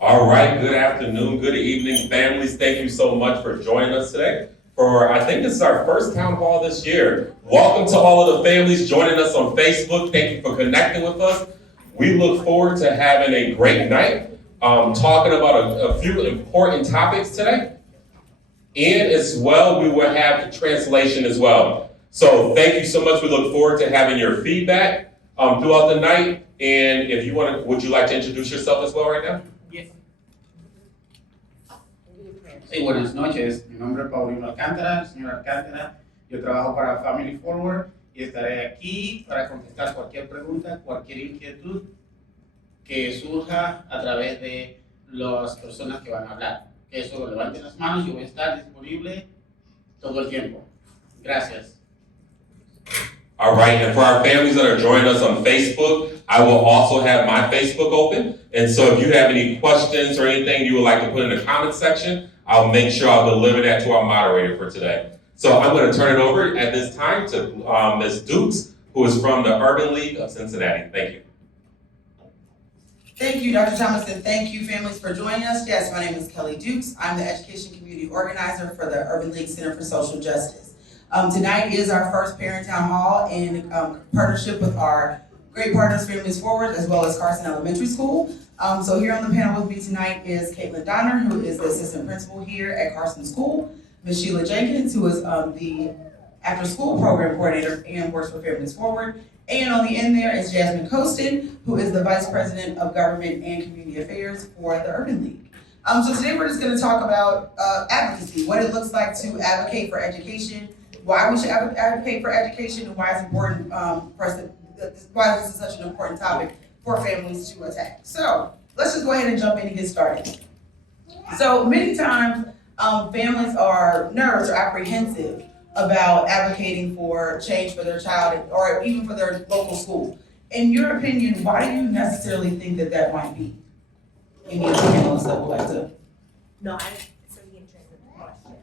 All right, good afternoon, good evening, families. Thank you so much for joining us today. I think this is our first town hall this year. Welcome to all of the families joining us on Facebook. Thank you for connecting with us. We look forward to having a great night, talking about a few important topics today. And as well, we will have the translation as well. So thank you so much. We look forward to having your feedback throughout the night. And if you want to, would you like to introduce yourself as well right now? Sí, buenas noches. Mi nombre es Paulino Alcántara, señor Alcántara. Yo trabajo para Family Forward y estaré aquí para contestar cualquier pregunta, cualquier inquietud que surja a través de las personas que van a hablar. Que eso levanten las manos y voy a estar disponible todo el tiempo. Gracias. All right, and for our families that are joining us on Facebook, I will also have my Facebook open. And so if you have any questions or anything you would like to put in the comment section, I'll make sure I'll deliver that to our moderator for today. So I'm going to turn it over at this time to Ms. Dukes, who is from the Urban League of Cincinnati. Thank you. Thank you, Dr. Thomas, and thank you, families, for joining us. Yes, my name is Kelly Dukes. I'm the Education Community Organizer for the Urban League Center for Social Justice. Tonight is our first Parent Town Hall in partnership with our great partners, Families Forward, as well as Carson Elementary School. So here on the panel with me tonight is Caitlin Donner, who is the assistant principal here at Carson School, Ms. Sheila Jenkins, who is the after-school program coordinator and works for Families Forward. And on the end there is Jasmine Costin, who is the Vice President of Government and Community Affairs for the Urban League. So today we're just going to talk about advocacy, what it looks like to advocate for education, why we should advocate for education, and why it's important for us to, why this is such an important topic for families to attack. So let's just go ahead and jump in and get started. So many times families are nervous or apprehensive about advocating for change for their child or even for their local school. In your opinion, why do you necessarily think that that might be? Any of the panelists that would like to? No, so he can translate the question.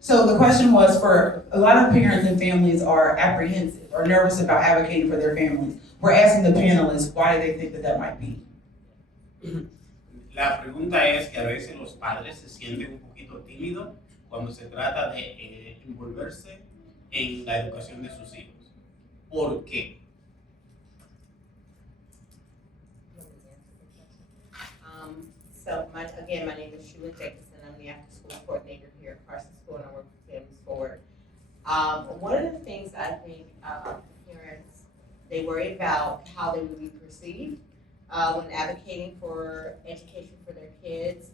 So the question was, for a lot of parents and families are apprehensive or nervous about advocating for their families. We're asking the panelists, why do they think that that might be? La pregunta es que a veces los padres se sienten un poquito tímidos cuando se trata de envolverse en la educación de sus hijos. ¿Por qué? So my name is Sheila Jacobson. I'm the after school coordinator here at Carson School, and I work with Families Forward. One of the things I think parents, they worry about how they will be perceived when advocating for education for their kids.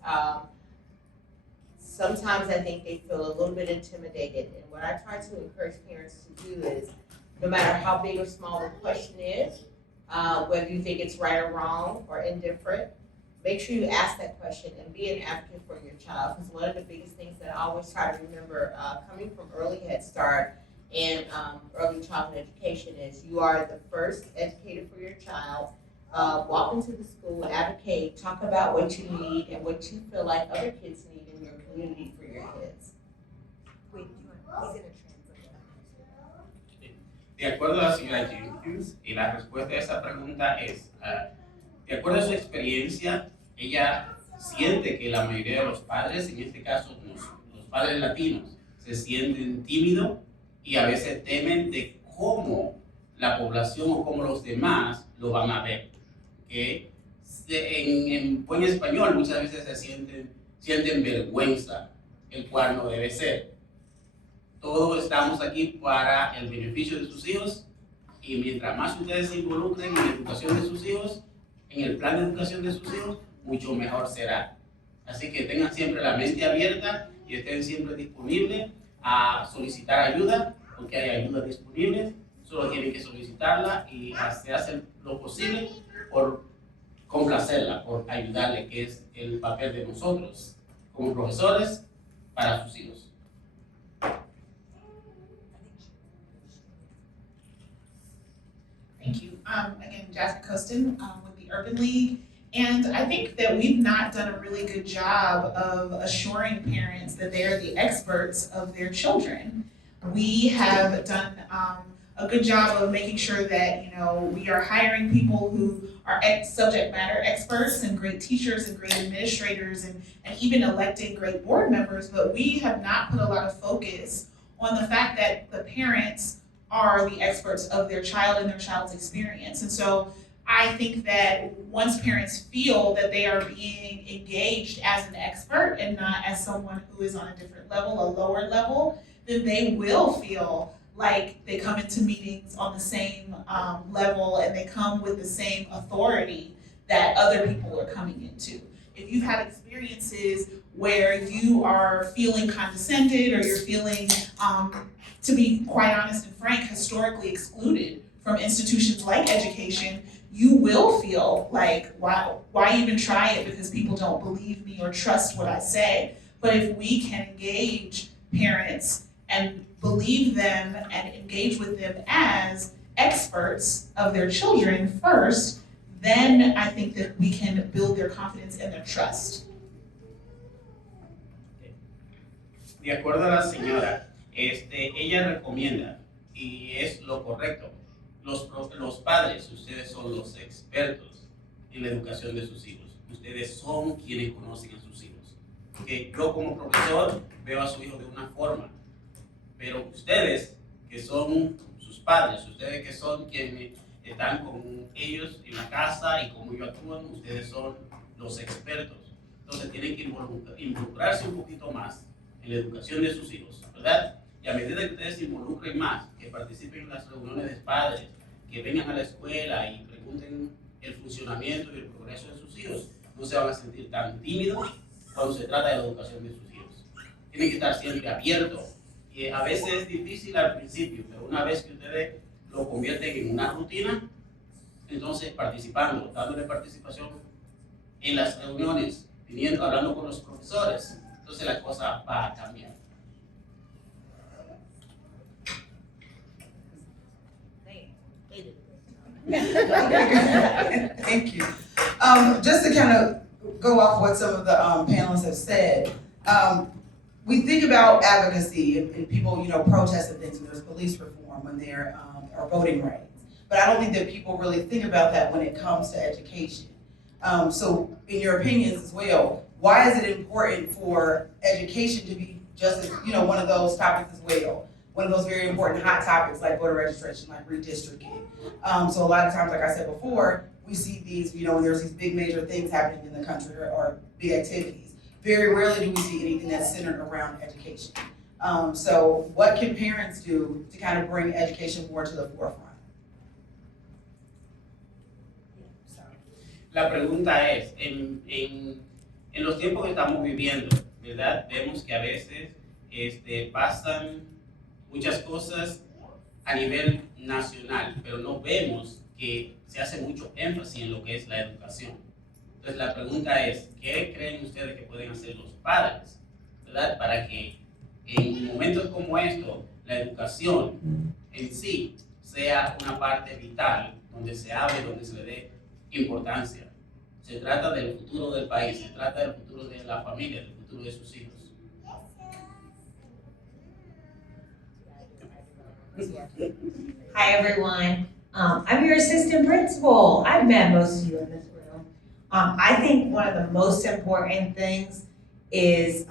Sometimes I think they feel a little bit intimidated, and what I try to encourage parents to do is, no matter how big or small the question is, whether you think it's right or wrong or indifferent, make sure you ask that question and be an advocate for your child. Because one of the biggest things that I always try to remember, coming from early Head Start and early childhood education, is you are the first educator for your child. Walk into the school, advocate, talk about what you need and what you feel like other kids need in your community for your kids. Wait, he's gonna translate that. De acuerdo a la señora Jenkins, y la respuesta a esa pregunta es, de acuerdo a su experiencia, ella siente que la mayoría de los padres, en este caso los padres latinos, se sienten tímidos y a veces temen de cómo la población o cómo los demás lo van a ver. Que en buen español muchas veces se sienten vergüenza, el cual no debe ser. Todos estamos aquí para el beneficio de sus hijos y mientras más ustedes se involucren en la educación de sus hijos, en el plan de educación de sus hijos, mucho mejor será. Así que tengan siempre la mente abierta y estén siempre disponibles a solicitar ayuda, porque hay ayuda disponible. Solo tienen que solicitarla y hacer lo posible por complacerla, por ayudarle, que es el papel de nosotros como profesores para sus hijos. Thank you. Again, Jasmine Costin with the Urban League. And I think that we've not done a really good job of assuring parents that they are the experts of their children. We have done a good job of making sure that, you know, we are hiring people who are subject matter experts and great teachers and great administrators and even elected great board members, but we have not put a lot of focus on the fact that the parents are the experts of their child and their child's experience. And so I think that once parents feel that they are being engaged as an expert and not as someone who is on a different level, a lower level, then they will feel like they come into meetings on the same level and they come with the same authority that other people are coming into. If you've had experiences where you are feeling condescended or you're feeling, to be quite honest and frank, historically excluded from institutions like education, you will feel like, wow, why even try it because people don't believe me or trust what I say. But if we can engage parents and believe them and engage with them as experts of their children first, then I think that we can build their confidence and their trust. De acuerdo a la señora, ella recomienda, y es lo correcto, los padres, ustedes son los expertos en la educación de sus hijos. Ustedes son quienes conocen a sus hijos. Okay? Yo como profesor veo a su hijo de una forma, pero ustedes que son sus padres, ustedes que son quienes están con ellos en la casa y cómo ellos actúan, ustedes son los expertos. Entonces tienen que involucrarse un poquito más en la educación de sus hijos, ¿verdad? Y a medida que ustedes se involucren más, que participen en las reuniones de padres, que vengan a la escuela y pregunten el funcionamiento y el progreso de sus hijos, no se van a sentir tan tímidos cuando se trata de la educación de sus hijos. Tienen que estar siempre abiertos. Y a veces es difícil al principio, pero una vez que ustedes lo convierten en una rutina, entonces participando, dándole participación en las reuniones, viniendo, hablando con los profesores, entonces la cosa va a cambiar. Thank you. Just to kind of go off what some of the panelists have said, we think about advocacy and people, you know, protest and things, and there's police reform when there are voting rights. But I don't think that people really think about that when it comes to education. So in your opinions as well, why is it important for education to be just as, you know, one of those topics as well? One of those very important hot topics like voter registration, like redistricting. So a lot of times, like I said before, we see these, you know, when there's these big major things happening in the country or big activities. Very rarely do we see anything that's centered around education. So what can parents do to kind of bring education more to the forefront? La pregunta es, en los tiempos que estamos viviendo, ¿verdad? Vemos que a veces pasan muchas cosas a nivel nacional, pero no vemos que se hace mucho énfasis en lo que es la educación. Entonces la pregunta es, ¿qué creen ustedes que pueden hacer los padres, ¿verdad? Para que en momentos como estos, la educación en sí sea una parte vital, donde se hable, donde se le dé importancia. Se trata del futuro del país, se trata del futuro de la familia, del futuro de sus hijos. Hi everyone, I'm your assistant principal. I've met most of you in this room. I think one of the most important things is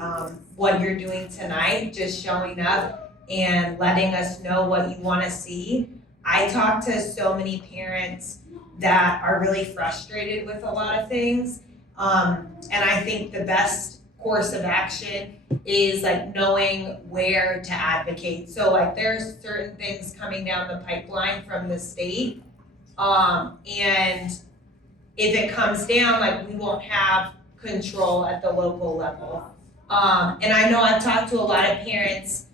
what you're doing tonight, just showing up and letting us know what you want to see. I talk to so many parents that are really frustrated with a lot of things, and I think the best course of action is like knowing where to advocate. So like there's certain things coming down the pipeline from the state, and if it comes down, like we won't have control at the local level. And I know I've talked to a lot of parents,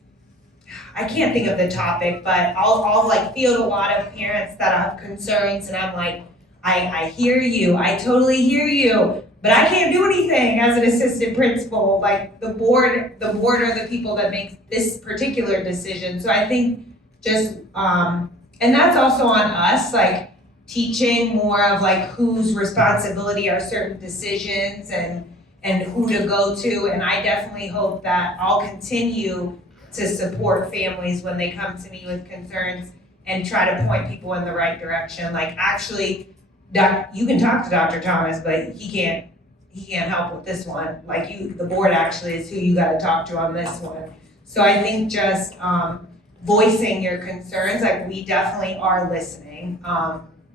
I can't think of the topic, but I'll like field a lot of parents that have concerns, and I'm like, I hear you, I totally hear you, but I can't do anything as an assistant principal. Like the board are the people that make this particular decision. So I think just, and that's also on us, like teaching more of like whose responsibility are certain decisions and who to go to. And I definitely hope that I'll continue to support families when they come to me with concerns and try to point people in the right direction. Like actually, you can talk to Dr. Thomas, but he can't help with this one. Like the board actually is who you gotta talk to on this one. So I think just voicing your concerns, like we definitely are listening.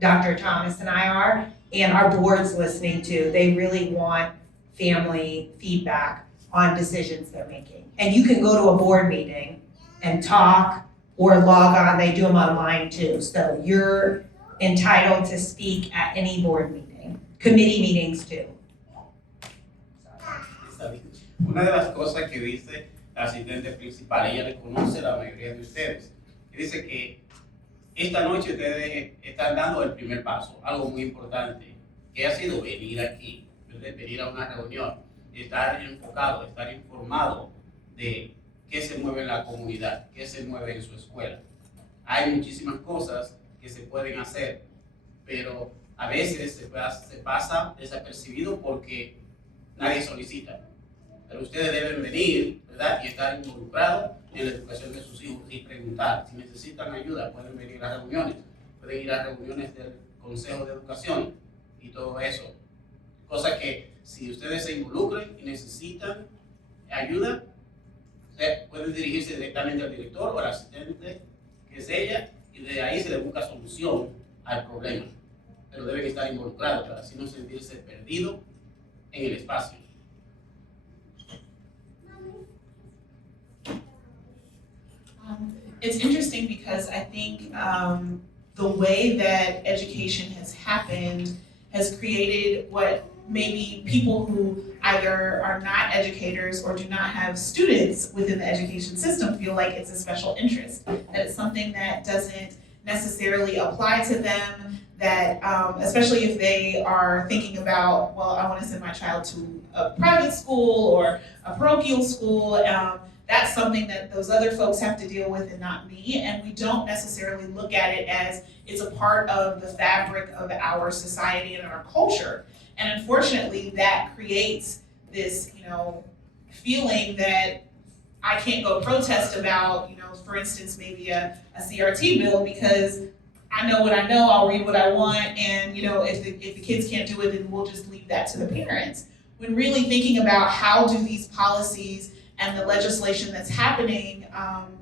Dr. Thomas and I are, and our board's listening too. They really want family feedback on decisions they're making. And you can go to a board meeting and talk or log on, they do them online too. So you're entitled to speak at any board meeting, committee meetings too. Está bien. Una de las cosas que dice la asistente principal, ella le conoce a la mayoría de ustedes, y dice que esta noche ustedes están dando el primer paso, algo muy importante, que ha sido venir aquí, venir a una reunión, estar enfocado, estar informado de qué se mueve en la comunidad, qué se mueve en su escuela. Hay muchísimas cosas que se pueden hacer, pero a veces se pasa desapercibido porque nadie solicita. Pero ustedes deben venir, ¿verdad? Y estar involucrados en la educación de sus hijos y preguntar. Si necesitan ayuda, pueden venir a reuniones, pueden ir a reuniones del Consejo de Educación y todo eso. Cosa que si ustedes se involucran y necesitan ayuda, pueden dirigirse directamente al director o al asistente, que es ella, y de ahí se le busca solución al problema. Pero deben estar involucrados para así no sentirse perdidos en el espacio. It's interesting because I think the way that education has happened has created what maybe people who either are not educators or do not have students within the education system feel like it's a special interest, that it's something that doesn't necessarily apply to them, that especially if they are thinking about, well, I want to send my child to a private school or a parochial school, that's something that those other folks have to deal with and not me, and we don't necessarily look at it as it's a part of the fabric of our society and our culture. And unfortunately, that creates this, feeling that I can't go protest about, for instance, maybe a CRT bill because I know what I know, I'll read what I want, and if the kids can't do it, then we'll just leave that to the parents. When really thinking about how do these policies and the legislation that's happening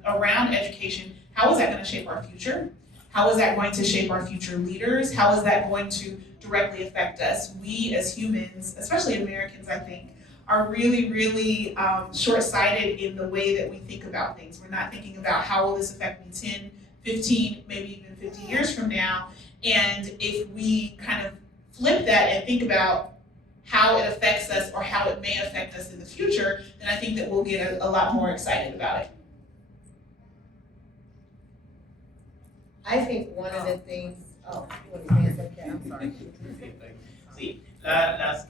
around education, how is that going to shape our future? How is that going to shape our future leaders? How is that going to directly affect us? We as humans, especially Americans, I think, are really, really short-sighted in the way that we think about things. We're not thinking about how will this affect me 10, 15, maybe even 50 years from now. And if we kind of flip that and think about how it affects us or how it may affect us in the future, then I think that we'll get a lot more excited about it. I think one of the things, what is hands up there? I'm sorry. Sí, la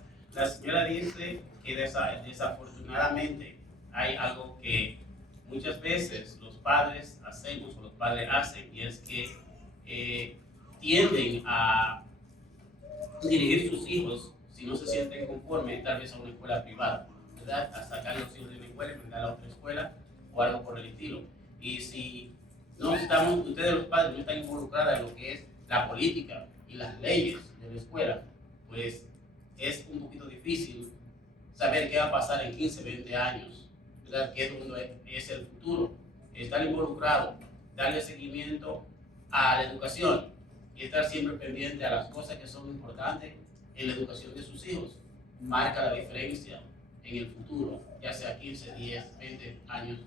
señora dice que desafortunadamente hay algo que muchas veces los padres hacemos o los padres hacen, y es que tienden a dirigir sus hijos, si no se sienten conformes, tal vez a una escuela privada, ¿verdad? A sacar los hijos de una escuela y mandar a otra escuela o algo por el estilo. Y si ustedes los padres no están involucrados en lo que es la política y las leyes de la escuela, pues es un poquito difícil saber qué va a pasar en 15, 20 años, ¿verdad? Que es el futuro. Estar involucrado, darle seguimiento a la educación y estar siempre pendiente a las cosas que son importantes en la educación de sus hijos, marca la diferencia en el futuro, ya sea 15, 10, 20 años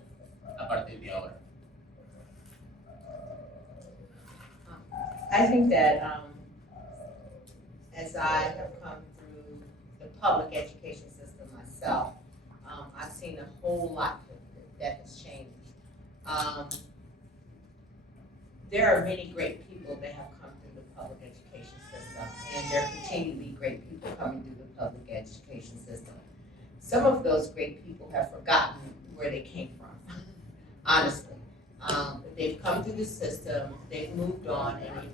a partir de ahora. I think that as I have come through the public education system myself, I've seen a whole lot that has changed. There are many great people that have come through the public education system, and there continue to be great people coming through the public education system. Some of those great people have forgotten where they came from, honestly. They've come through the system, they've moved on, and they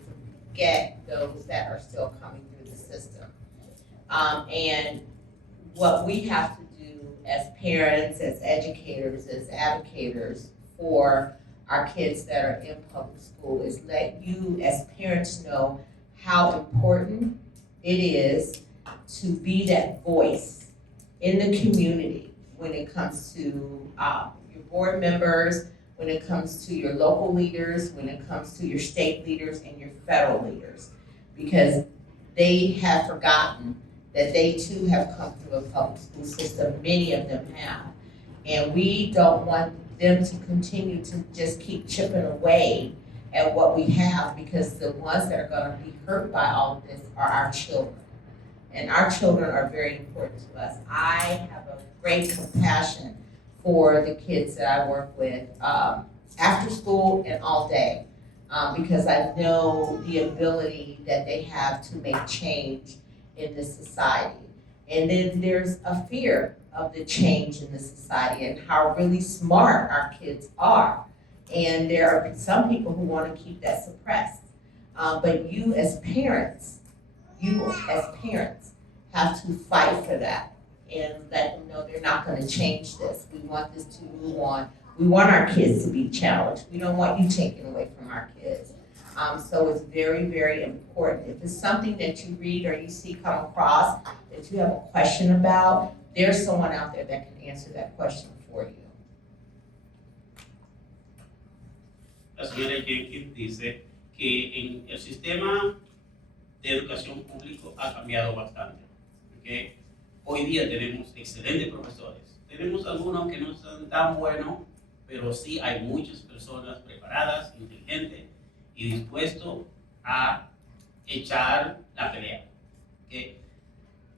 forget those that are still coming through the system. And what we have to do as parents, as educators, as advocates for our kids that are in public school is let you as parents know how important it is to be that voice in the community when it comes to your board members, when it comes to your local leaders, when it comes to your state leaders and your federal leaders. Because they have forgotten that they too have come through a public school system, many of them have. And we don't want them to continue to just keep chipping away at what we have, because the ones that are gonna be hurt by all of this are our children. And our children are very important to us. I have a great compassion for the kids that I work with after school and all day, because I know the ability that they have to make change in this society. And then there's a fear of the change in the society and how really smart our kids are. And there are some people who want to keep that suppressed. But you as parents have to fight for that and let them know they're not going to change this. We want this to move on. We want our kids to be challenged. We don't want you taken away from our kids. So it's very, very important. If it's something that you read or you see come across that you have a question about, there's someone out there that can answer that question for you. La señora Jenkins dice que en el sistema de educación público ha cambiado bastante. ¿Okay? Hoy día tenemos excelentes profesores. Tenemos algunos que no son tan buenos, pero sí hay muchas personas preparadas, inteligentes y dispuestos a echar la pelea. ¿Okay?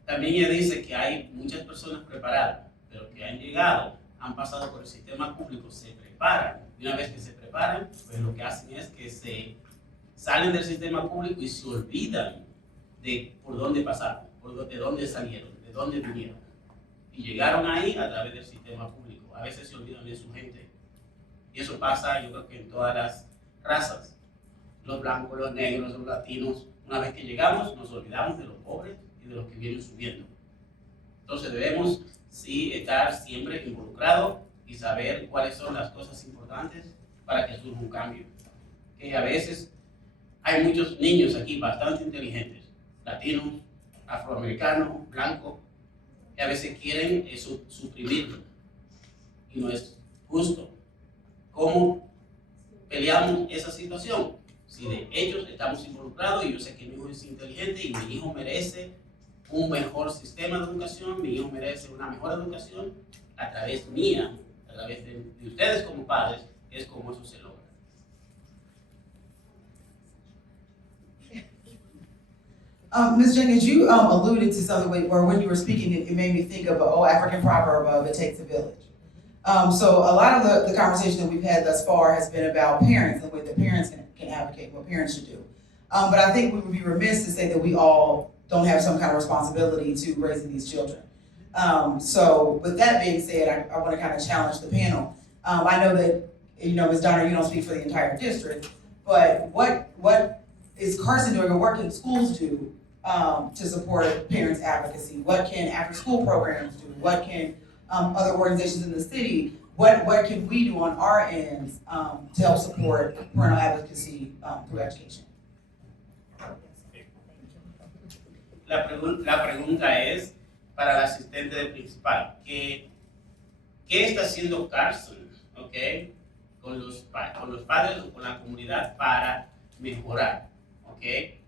También ella dice que hay muchas personas preparadas, pero que han llegado, han pasado por el sistema público, se preparan. Y una vez que se preparan, pues lo que hacen es que se salen del sistema público y se olvidan de por dónde pasaron, de dónde salieron, de dónde vinieron. Y llegaron ahí a través del sistema público. A veces se olvidan de su gente. Y eso pasa, yo creo que en todas las razas. Los blancos, los negros, los latinos. Una vez que llegamos, nos olvidamos de los pobres y de los que vienen subiendo. Entonces debemos sí estar siempre involucrados y saber cuáles son las cosas importantes para que surja un cambio. Que a veces hay muchos niños aquí bastante inteligentes, latinos, afroamericanos, blancos, que a veces quieren suprimirlo. Y no es justo. ¿Cómo peleamos esa situación? Si de ellos estamos involucrados y yo sé que mi hijo es inteligente y mi hijo merece un mejor sistema de educación, mi hijo merece una mejor educación, a través mía, a través de ustedes como padres, es como eso se logra. Ms. Jenkins, you alluded to something where when you were speaking, it made me think of an old African proverb of it takes a village. So a lot of the conversation that we've had thus far has been about parents and the way that parents can advocate, what parents should do. But I think we would be remiss to say that we all don't have some kind of responsibility to raising these children. So with that being said, I want to kind of challenge the panel. I know that, Ms. Donner, you don't speak for the entire district, but what is Carson doing, or what can schools do to support parents' advocacy? What can after-school programs do? What can other organizations in the city, what can we do on our ends to help support parental advocacy through education? La pregunta es para la asistente de principal, ¿qué está haciendo Carson, okay, con los padres o con la comunidad para mejorar? Okay?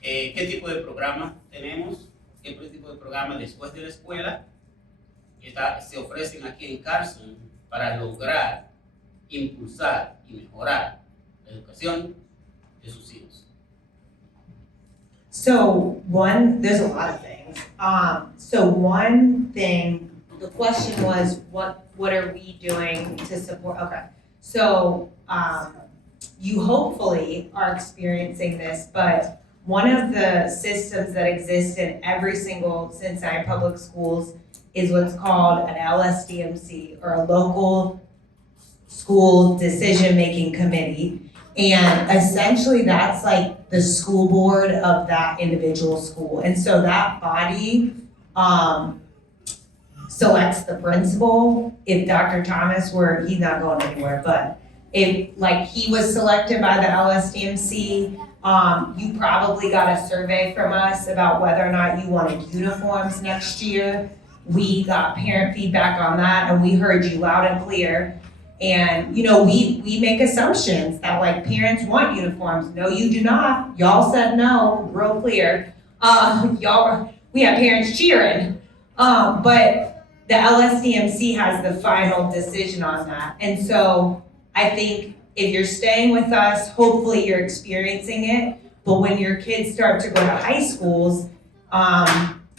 ¿Qué tipo de programa tenemos? ¿Qué tipo de programa después de la escuela se ofrecen aquí en Carson para lograr impulsar y mejorar la educación de sus hijos? So there's a lot of things. So one thing, the question was, what are we doing to support? Okay, so you hopefully are experiencing this, but one of the systems that exist in every single Cincinnati public schools is what's called an LSDMC, or a local school decision-making committee. And essentially that's like the school board of that individual school. And so that body selects the principal. If Dr. Thomas he's not going anywhere, but if, like, he was selected by the LSDMC, you probably got a survey from us about whether or not you wanted uniforms next year. We got parent feedback on that, and we heard you loud and clear. And, you know, we make assumptions that, like, parents want uniforms. No, you do not. Y'all said no, real clear. We have parents cheering. But the LSDMC has the final decision on that. And so I think if you're staying with us, hopefully you're experiencing it. But when your kids start to go to high schools,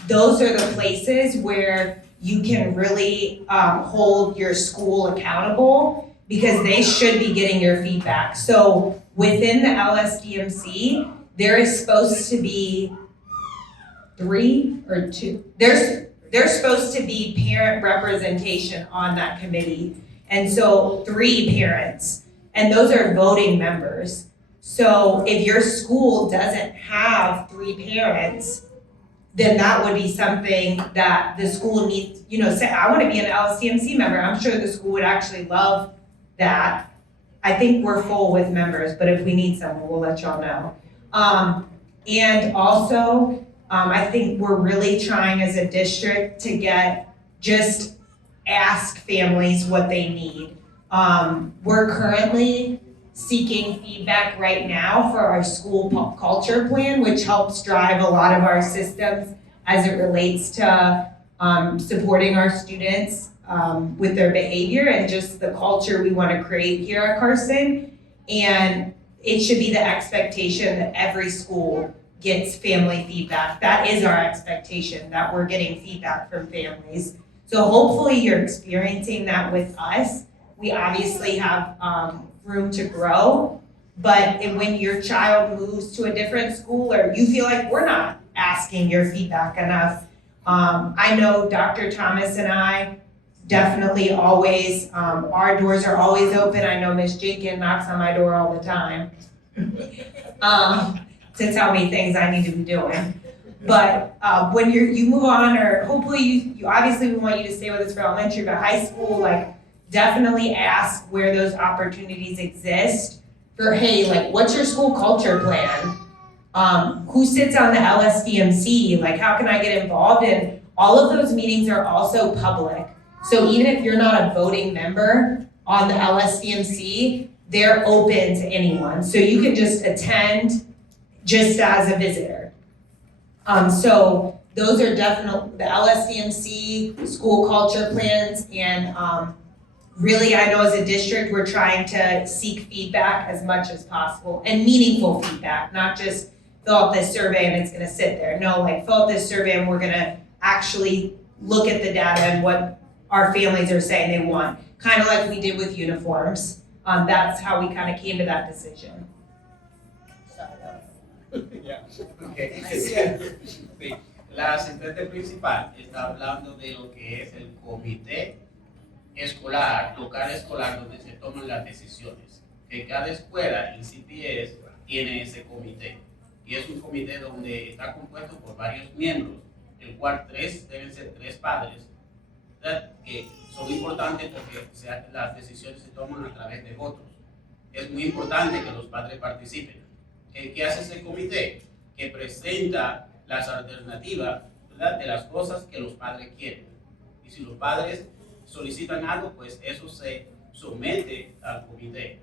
those are the places where you can really hold your school accountable, because they should be getting your feedback. So within the LSDMC, there is supposed to be 3 or 2. There's supposed to be parent representation on that committee. And so 3 parents, and those are voting members. So if your school doesn't have 3 parents, then that would be something that the school needs, you know, say, I want to be an LSDMC member. I'm sure the school would actually love that. I think we're full with members, but if we need someone, we'll let y'all know. And also, I think we're really trying as a district to just ask families what they need. We're currently seeking feedback right now for our school culture plan, which helps drive a lot of our systems as it relates to supporting our students with their behavior and just the culture we want to create here at Carson. And it should be the expectation that every school gets family feedback. That is our expectation, that we're getting feedback from families. So hopefully you're experiencing that with us. We obviously have room to grow, but when your child moves to a different school or you feel like we're not asking your feedback enough, I know Dr. Thomas and I definitely always, our doors are always open. I know Miss Jenkins knocks on my door all the time to tell me things I need to be doing. But when you move on, or hopefully you obviously we want you to stay with us for elementary, but high school, like, definitely ask where those opportunities exist for, hey, like, what's your school culture plan? Who sits on the LSDMC? Like, how can I get involved? And all of those meetings are also public. So even if you're not a voting member on the LSDMC, they're open to anyone. So you can just attend just as a visitor. So those are definitely the LSDMC, school culture plans, and really, I know as a district, we're trying to seek feedback as much as possible, and meaningful feedback, not just fill out this survey and it's gonna sit there. No, like, fill out this survey and we're gonna actually look at the data and what our families are saying they want. Kind of like we did with uniforms. That's how we kind of came to that decision. Okay. Sí. La asistente principal está hablando de lo que es el comité escolar, local escolar, donde se toman las decisiones. Que cada escuela, el CPS, tiene ese comité. Y es un comité donde está compuesto por varios miembros, el cual deben ser 3 padres, ¿verdad? Que son importantes porque las decisiones se toman a través de votos. Es muy importante que los padres participen. ¿Qué hace ese comité? Que presenta las alternativas, ¿verdad?, de las cosas que los padres quieren. Y si los padres solicitan algo, pues eso se somete al comité.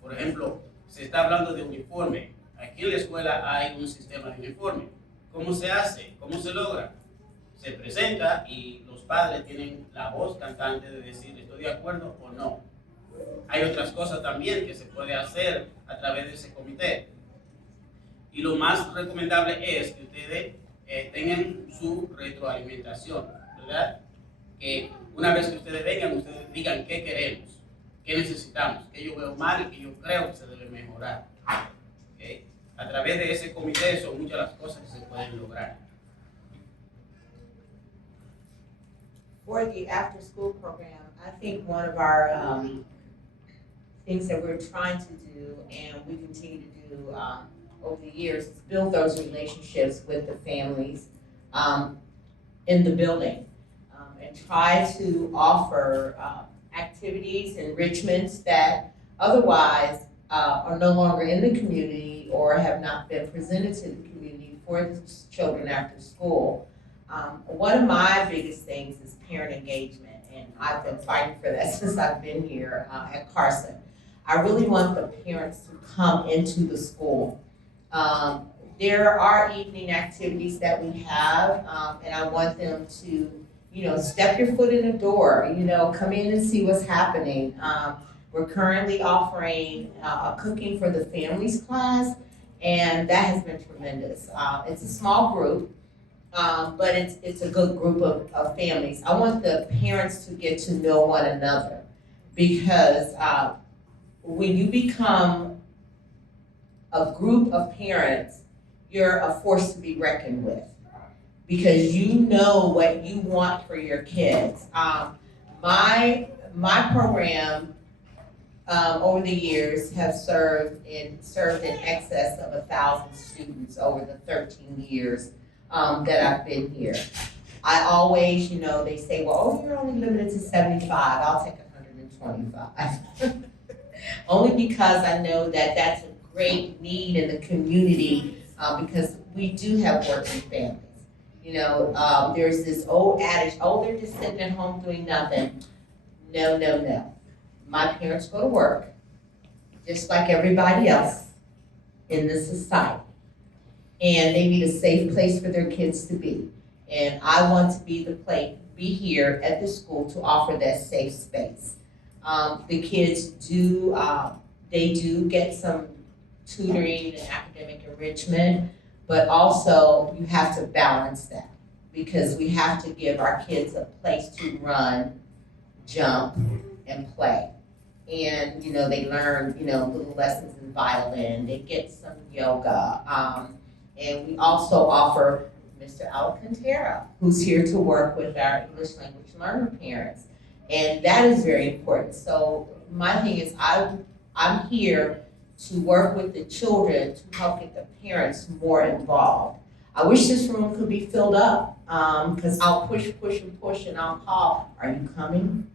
Por ejemplo, se está hablando de uniforme. Aquí en la escuela hay un sistema de uniforme. ¿Cómo se hace? ¿Cómo se logra? Se presenta y los padres tienen la voz cantante de decir estoy de acuerdo o no. Hay otras cosas también que se puede hacer a través de ese comité. Y lo más recomendable es que ustedes tengan su retroalimentación, ¿verdad? Que una vez que ustedes vengan, ustedes digan qué queremos, qué necesitamos, qué yo veo mal y qué yo creo que se debe mejorar. ¿Okay? A través de ese comité son muchas las cosas que se pueden lograr. For the after-school program, I think one of our things that we're trying to do, and we continue to do over the years, is build those relationships with the families in the building, and try to offer activities, enrichments that otherwise are no longer in the community or have not been presented to the community for the children after school. One of my biggest things is parent engagement, and I've been fighting for that since I've been here at Carson. I really want the parents to come into the school. There are evening activities that we have, and I want them to, step your foot in the door, come in and see what's happening. We're currently offering a cooking for the families class, and that has been tremendous. It's a small group, but it's a good group of families. I want the parents to get to know one another, because when you become a group of parents, you're a force to be reckoned with, because you know what you want for your kids. My program over the years have served in excess of 1,000 students over the 13 years that I've been here. I always, they say, well, you're only limited to 75. I'll take 125. Only because I know that that's a great need in the community, because we do have working families. There's this old adage, they're just sitting at home doing nothing. No. My parents go to work, just like everybody else in the society. And they need a safe place for their kids to be. And I want to be here at the school to offer that safe space. The kids they do get some tutoring and academic enrichment, but also you have to balance that, because we have to give our kids a place to run, jump, and play. And, they learn, little lessons in violin, they get some yoga. And we also offer Mr. Alcantara, who's here to work with our English language learner parents. And that is very important. So my thing is I'm here to work with the children to help get the parents more involved. I wish this room could be filled up, because I'll push, and I'll call, are you coming?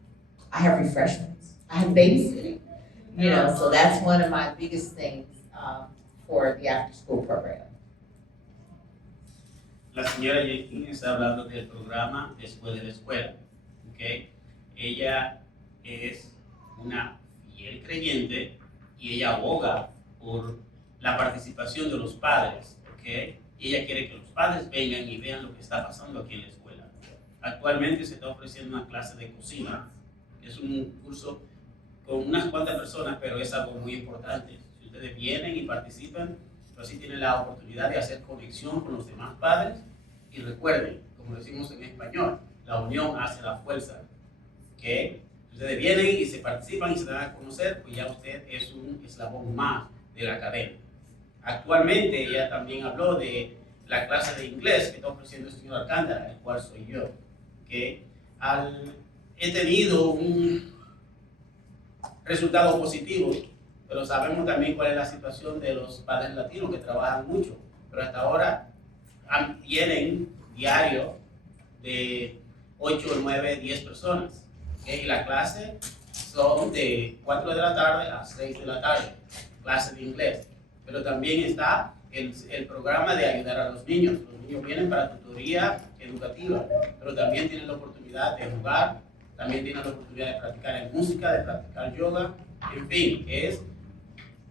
I have refreshments, I have babysitting, so that's one of my biggest things for the after school program. La señora Jenkins está hablando del programa Después de la Escuela. ¿Okay? Ella es una fiel creyente y ella aboga por la participación de los padres. ¿Okay? Y ella quiere que los padres vengan y vean lo que está pasando aquí en la escuela. Actualmente se está ofreciendo una clase de cocina. Es un curso con unas cuantas personas, pero es algo muy importante. Si ustedes vienen y participan, pues así tienen la oportunidad de hacer conexión con los demás padres. Y recuerden, como decimos en español, la unión hace la fuerza. ¿Okay? Si ustedes vienen y se participan y se dan a conocer, pues ya usted es un eslabón más de la cadena. Actualmente ella también habló de la clase de inglés que está ofreciendo el señor Alcántara, el cual soy yo. ¿Okay? He tenido un resultado positivo, pero sabemos también cuál es la situación de los padres latinos que trabajan mucho, pero hasta ahora tienen diario de 8, 9, 10 personas. ¿Okay? Y la clase son de 4 de la tarde a 6 de la tarde, clase de inglés. Pero también está el programa de ayudar a los niños. Los niños vienen para tutoría educativa, pero también tienen la oportunidad de jugar, también tienen la oportunidad de practicar en música, de practicar yoga. En fin, es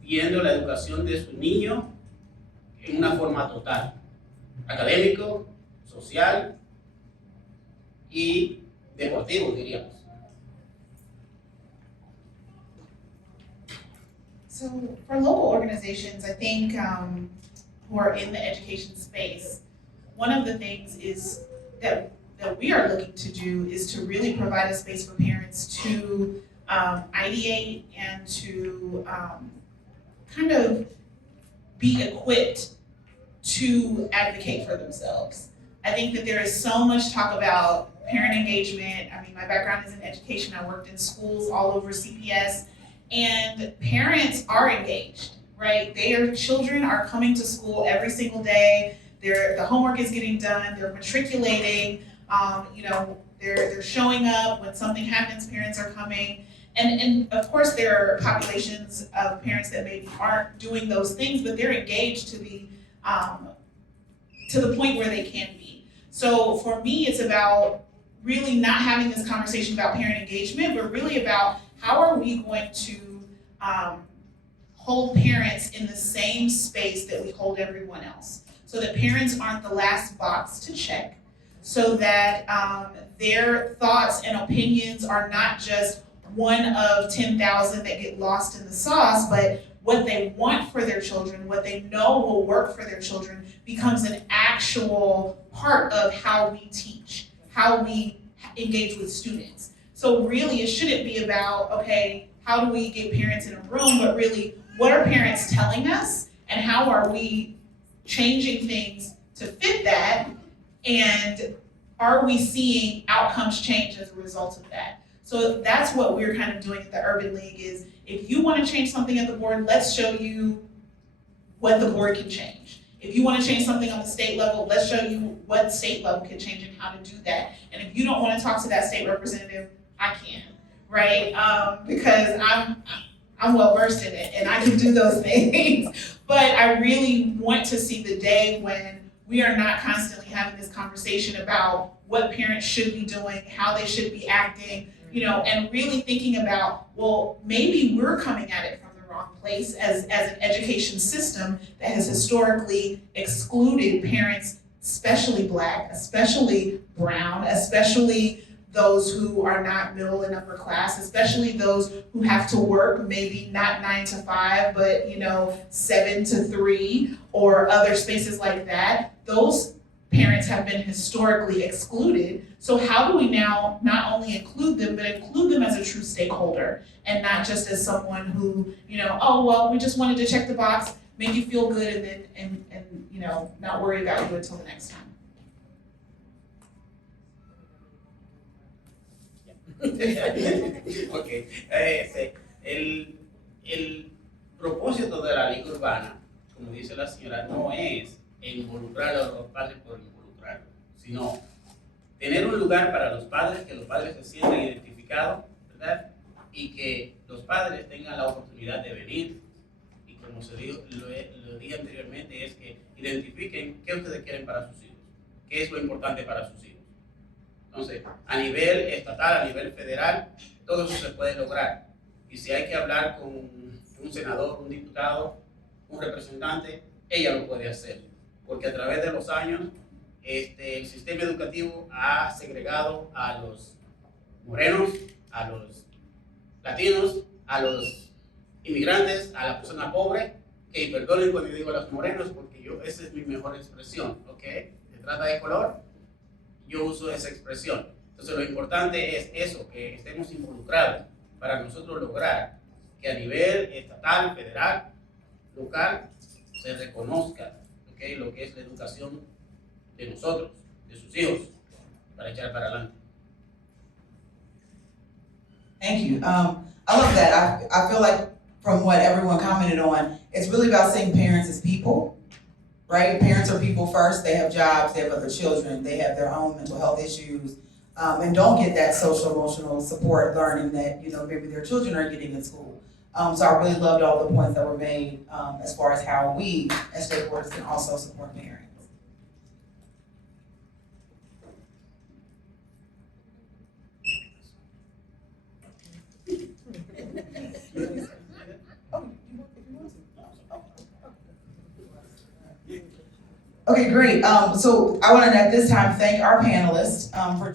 viendo la educación de su niño en una forma total. Académico, social y deportivo, diríamos. So for local organizations, I think who are in the education space, one of the things is that we are looking to do is to really provide a space for parents to ideate and to kind of be equipped to advocate for themselves. I think that there is so much talk about parent engagement. I mean, my background is in education. I worked in schools all over CPS, and parents are engaged, right? Their children are coming to school every single day. The homework is getting done. They're matriculating. They're showing up when something happens. Parents are coming, And of course, there are populations of parents that maybe aren't doing those things, but they're engaged to the point where they can be. So for me, it's about really not having this conversation about parent engagement, but really about how are we going to hold parents in the same space that we hold everyone else, so that parents aren't the last box to check, so that their thoughts and opinions are not just one of 10,000 that get lost in the sauce, but what they want for their children, what they know will work for their children, becomes an actual part of how we teach, how we engage with students. So really, it shouldn't be about, okay, how do we get parents in a room, but really, what are parents telling us, and how are we changing things to fit that, and are we seeing outcomes change as a result of that? So that's what we're kind of doing at the Urban League is, if you want to change something at the board, let's show you what the board can change. If you want to change something on the state level, let's show you what state level can change and how to do that. And if you don't want to talk to that state representative, I can, right? Because I'm well versed in it and I can do those things. But I really want to see the day when we are not constantly having this conversation about what parents should be doing, how they should be acting, and really thinking about, well, maybe we're coming at it from the wrong place as an education system that has historically excluded parents, especially Black, especially brown, especially those who are not middle and upper class, especially those who have to work, maybe not 9 to 5, but 7 to 3, or other spaces like that. Those parents have been historically excluded. So how do we now not only include them, but include them as a true stakeholder, and not just as someone who, oh, well, we just wanted to check the box, make you feel good, and then, and not worry about you until the next time. Ok, el propósito de la liga urbana, como dice la señora, no es involucrar a los padres por involucrarlos, sino tener un lugar para los padres, que los padres se sientan identificados, ¿verdad? Y que los padres tengan la oportunidad de venir, y como lo dije anteriormente, es que identifiquen qué ustedes quieren para sus hijos, qué es lo importante para sus hijos. Entonces, a nivel estatal, a nivel federal, todo eso se puede lograr. Y si hay que hablar con un senador, un diputado, un representante, ella lo puede hacer. Porque a través de los años, el sistema educativo ha segregado a los morenos, a los latinos, a los inmigrantes, a la persona pobre, que perdonen cuando digo a los morenos, porque esa es mi mejor expresión, ¿ok? Se trata de color, yo uso esa expresión. Entonces lo importante es eso, que estemos involucrados para nosotros lograr que a nivel estatal, federal, local, se reconozca, ¿okay?, lo que es la educación de nosotros, de sus hijos, para echar para adelante. Thank you. I love that. I feel like from what everyone commented on, it's really about seeing parents as people, right? Parents are people first. They have jobs, they have other children, they have their own mental health issues, and don't get that social emotional support learning that maybe their children are getting in school. So I really loved all the points that were made as far as how we as stakeholders can also support parents. Okay, great. So I want to at this time thank our panelists for